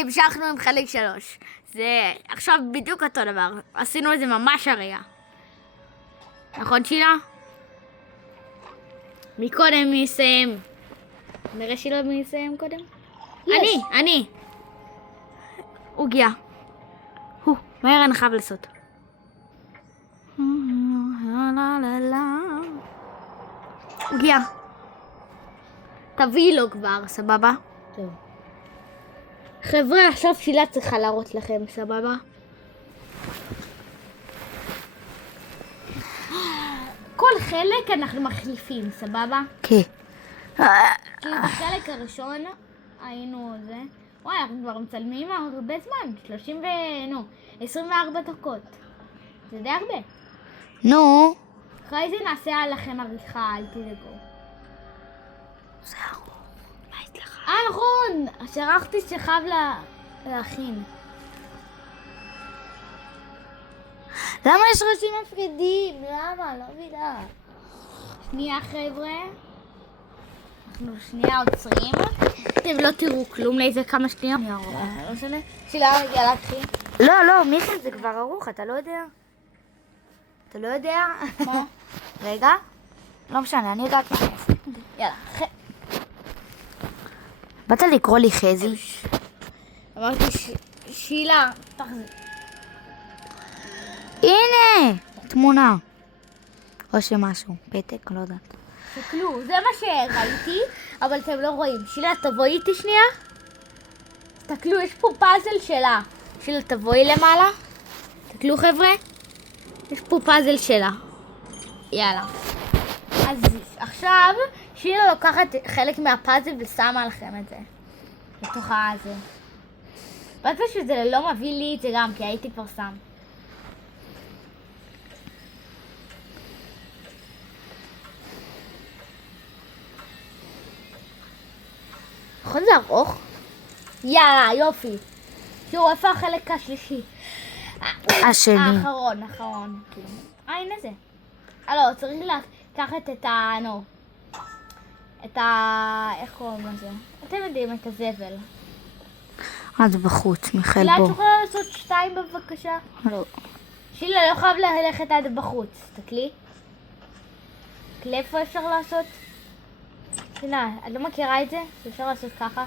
המשכנו עם חלק 3. זה עכשיו בדיוק אותו דבר. עשינו את זה ממש הרגע. נכון שילה? מקודם מי יסיים? נראה שילה מי יסיים קודם? אני. הוא הגיע. מהר אני חייב לעשות. הוא הגיע. תביאי לו כבר, סבבה? טוב. חבר'ה, עכשיו שילה צריכה להראות לכם, סבבה? כל חלק אנחנו מחליפים, סבבה? כן. כאילו בחלק הראשון היינו זה. וואי, אנחנו כבר מצלמים הרבה זמן. 24 דקות. זה די הרבה. נו. אחרי זה נעשה לכם עריכה, אל תדאגו. זה ארוך. מה יש לך? נכון! שכחתי שחייב להכין. למה יש ראשים מפרידים? למה? לא מבינה. שנייה חבר'ה. אנחנו שנייה עוצרים. אתם לא תראו כלום לאיזה כמה שניות. לא משנה. שילה רגע להתחיל. לא, מיכאל, זה כבר ארוך, אתה לא יודע? אתה לא יודע? מה? רגע. לא משנה, אני יודעת מה אני אעשה. יאללה. באת לקרוא לי חזי? אמרתי שילה, תחזיר. הנה! תמונה. או שמשהו, פתק, לא יודעת. תסתכלו, זה מה שראיתי, אבל אתם לא רואים. שילה, תבואי איתי שנייה. תסתכלו, יש פה פאזל שלה. שילה, תבואי למעלה. תסתכלו חבר'ה. יש פה פאזל שלה. יאללה. אז עכשיו, שילה לוקחת חלק מהפאזל ושמה לכם את זה. לתוך הזה. באת שזה לא מביא לי את זה גם, כי הייתי כבר שם. נכון זה ארוך? יאללה, יופי. תראו, איפה החלק השלישי? השני. האחרון. הנה זה. לא, צריך לקחת את איך קוראים לזה? אתם יודעים, את הזבל. זה בחוץ, מיכאל שילה, בוא. את יכולה לעשות 2 בבקשה? לא. שילה, לא חייב ללכת עד בחוץ. תסתכלי. תסתכלי איפה אפשר לעשות? שילה, את לא מכירה את זה? אפשר לעשות ככה?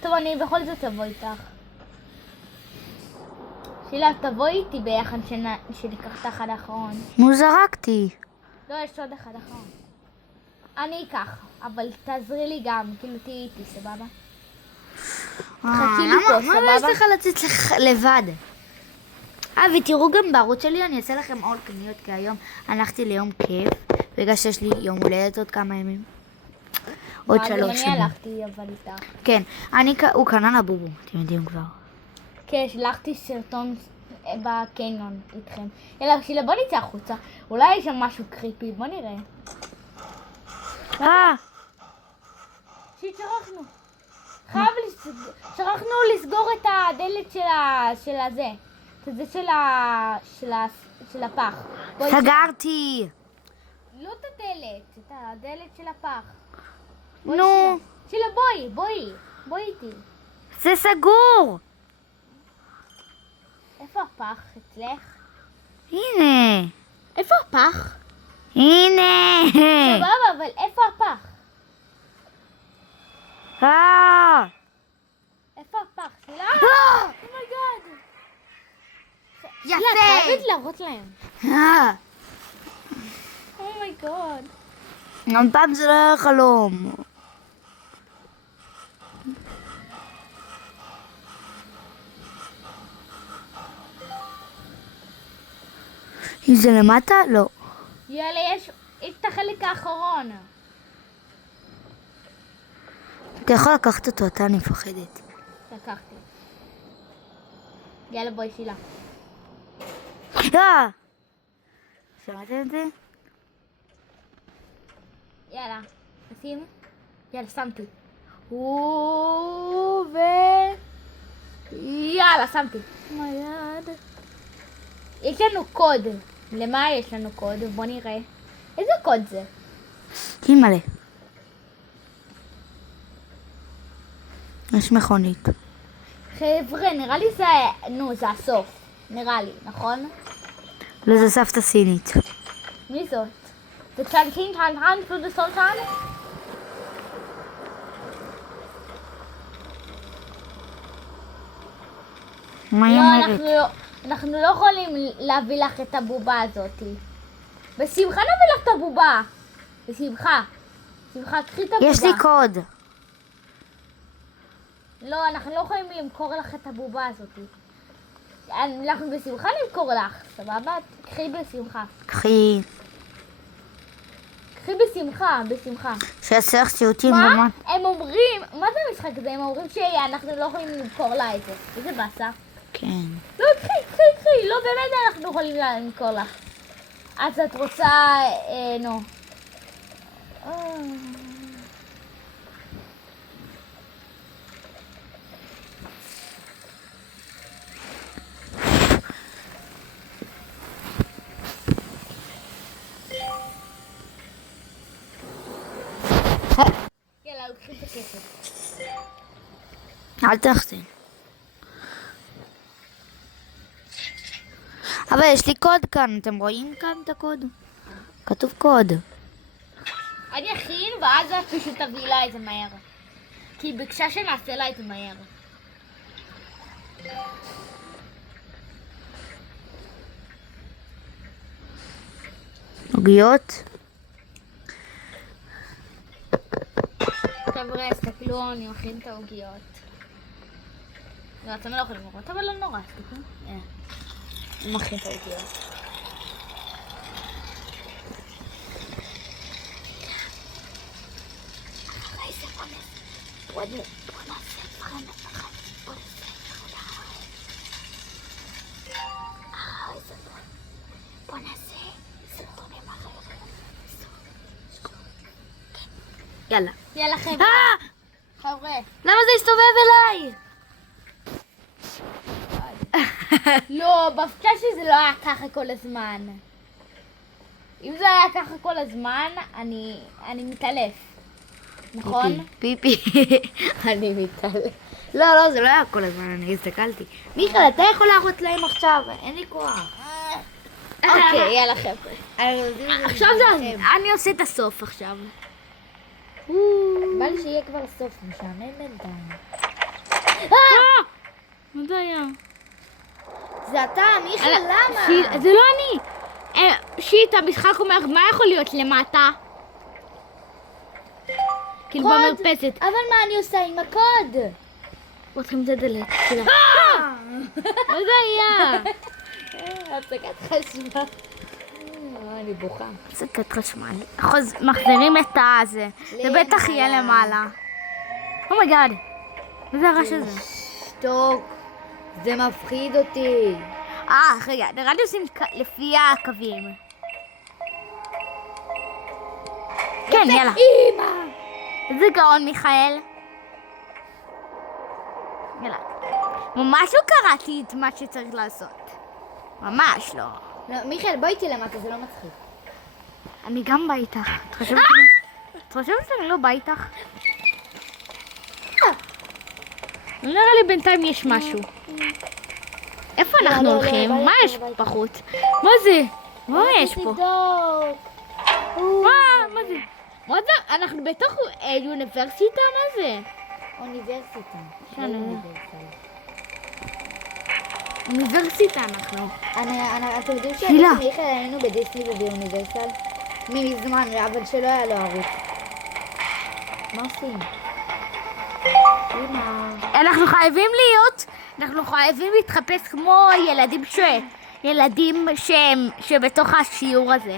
טוב, אני בכל זאת אבוא איתך. שילה, תבואי איתי ביחד שניקח את האחד האחרון. נו, זרקתי. לא, יש עוד אחד אחרון. אני אקח, אבל תעזרי לי גם, כאילו תהיי איתי, סבבה? חכי לי פה, מה יש סבבה? לך לצאת לבד? ותראו גם בערוץ שלי, אני אעשה לכם עוד קניות, כי היום הלכתי ליום כיף, בגלל שיש לי יום הולדת עוד כמה ימים. עוד 3 גם שנים. אני הלכתי, אבל איתך. כן, הוא קנה לבובו, אתם יודעים כבר. כן, שלחתי סרטון בקניון איתכם. יאללה, שילה, בוא נצא החוצה. אולי יש שם משהו קריפי, בוא נראה. שכחנו. שכחנו לסגור את הדלת של הזה. את זה של הפח. סגרתי. לא את הדלת, את הדלת של הפח. נו. שילה, בואי איתי. זה סגור. איפה הפח אצלך? הנה. איפה הפח? הנה. סבבה, אבל איפה הפח? איפה הפח? שילה? אומייגאד. יפה. את חייבת להראות להם. אומייגאד. גם פעם זה לא היה חלום. אם זה למטה? לא. יאללה, יש את החלק האחרון. אתה יכול לקחת אותו, אני מפחדת. לקחתי. יאללה, בואי שילה. שמעתם את זה? יאללה, נשים. יאללה, שמתי. יאללה, שמתי. יש לנו קוד. למה יש לנו קוד? בוא נראה. איזה קוד זה? אימא'לה. יש מכונית. חבר'ה, נראה לי זה... נו, זה הסוף. נראה לי, נכון? לא, זה סבתא סינית. מי זאת? זה צ'אנקין טאנטן פלו דה סולטן? מה היא לא, אומרת? אנחנו לא יכולים להביא לך את הבובה הזאת. בשמחה נביא לך את הבובה. בשמחה. בשמחה, קחי את הבובה. יש לי קוד. לא, אנחנו לא יכולים למכור לך את הבובה הזאת. אנחנו בשמחה נמכור לך, סבבה? קחי בשמחה. קחי. קחי בשמחה, בשמחה. שיעשה לך סיוטים. מה? הם אומרים, מה זה המשחק הזה? הם אומרים שאנחנו לא יכולים למכור לה את זה. איזה באסה. כן. לא, קחי, לא באמת אנחנו יכולים למכור לך. אז את רוצה, נו. יאללה, לוקחים את הכסף. אל תחתן. אבל יש לי קוד כאן, אתם רואים כאן את הקוד? כתוב קוד. אני אכין, ואז את פשוט תביא לה את זה מהר. כי היא ביקשה שנעשה לה את זה מהר. עוגיות. חבר'ה, הסתכלו, אני מכין את העוגיות. לא, אתם לא יכולים לראות, אבל לא נורא, תסתכלו. אני מכין את העוגיות. יאללה. יאללה חבר'ה. חבר'ה. למה זה הסתובב אליי? לא, בפקה שזה לא היה ככה כל הזמן. אם זה היה ככה כל הזמן, אני מתעלף. נכון? פיפי. אני מתעלף. לא, זה לא היה כל הזמן, אני הסתכלתי. מיכאל, אתה יכול להראות להם עכשיו, אין לי כוח. אוקיי, יאללה חבר'ה. עכשיו זה, אני עושה את הסוף עכשיו. בא לי שיהיה כבר סוף, משעמם בינתיים. מה זה היה? זה אתה, מיכאל, למה? זה לא אני. שיט, המשחק אומר, מה יכול להיות למטה? כאילו במרפסת. אבל מה אני עושה עם הקוד? רוצים לדלת. מה זה היה? הפסקת חשמל. אני בוכה. הפסקת חשמל. מחזירים את הזה. זה בטח יהיה למעלה. אומייגאד. מה זה הרעש הזה? שתוק. זה מפחיד אותי. רגע, נראה לי עושים לפי הקווים. כן, יאללה. אמא! איזה גאון, מיכאל. יאללה. ממש לא קראתי את מה שצריך לעשות. ממש לא. לא, מיכאל, בואי איתי למטה, זה לא מצחיק. אני גם בא איתך. את חושבת שאני לא בא איתך? נראה לי בינתיים יש משהו. איפה אנחנו הולכים? מה יש בחוץ? מה זה? מה יש פה? מה זה? מה זה? אנחנו בתוך אוניברסיטה? מה זה? אוניברסיטה. אוניברסיטה אנחנו. אתם יודעים שאני ומיכאל היינו בדיסני ובאוניברסל? מזמן, אבל שלא היה לו ערוץ. מה עושים? אנחנו חייבים להתחפש כמו ילדים שבתוך השיעור הזה.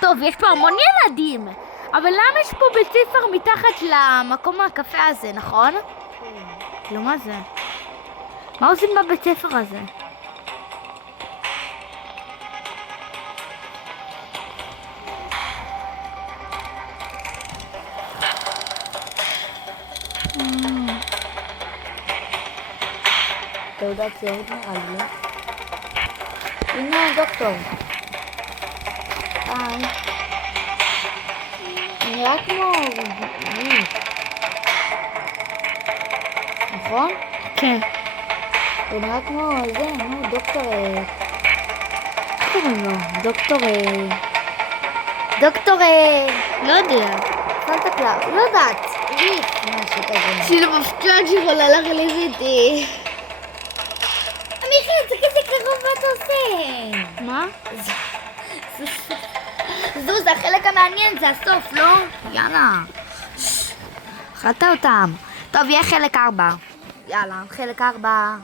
טוב, יש פה המון ילדים, אבל למה יש פה בית ספר מתחת למקום הקפה הזה, נכון? לא, מה זה? מה עושים בבית ספר הזה? תעודת זהות נראה לי. הנה דוקטור. היי. נראה כמו... נכון? כן. הוא נראה כמו זה, נו, דוקטור... איך קוראים לו? דוקטור... לא יודע. סנטה קלאוס, לא יודעת. ריף, משהו כזה. שהיא מפתיעה שיכולה להכניס איתי. מיכאל, זה כזה קרוב, מה אתה עושה? מה? זו, זה החלק המעניין, זה הסוף, לא? יאללה. אכלת אותם. טוב, יהיה חלק 4. יאללה, חלק 4.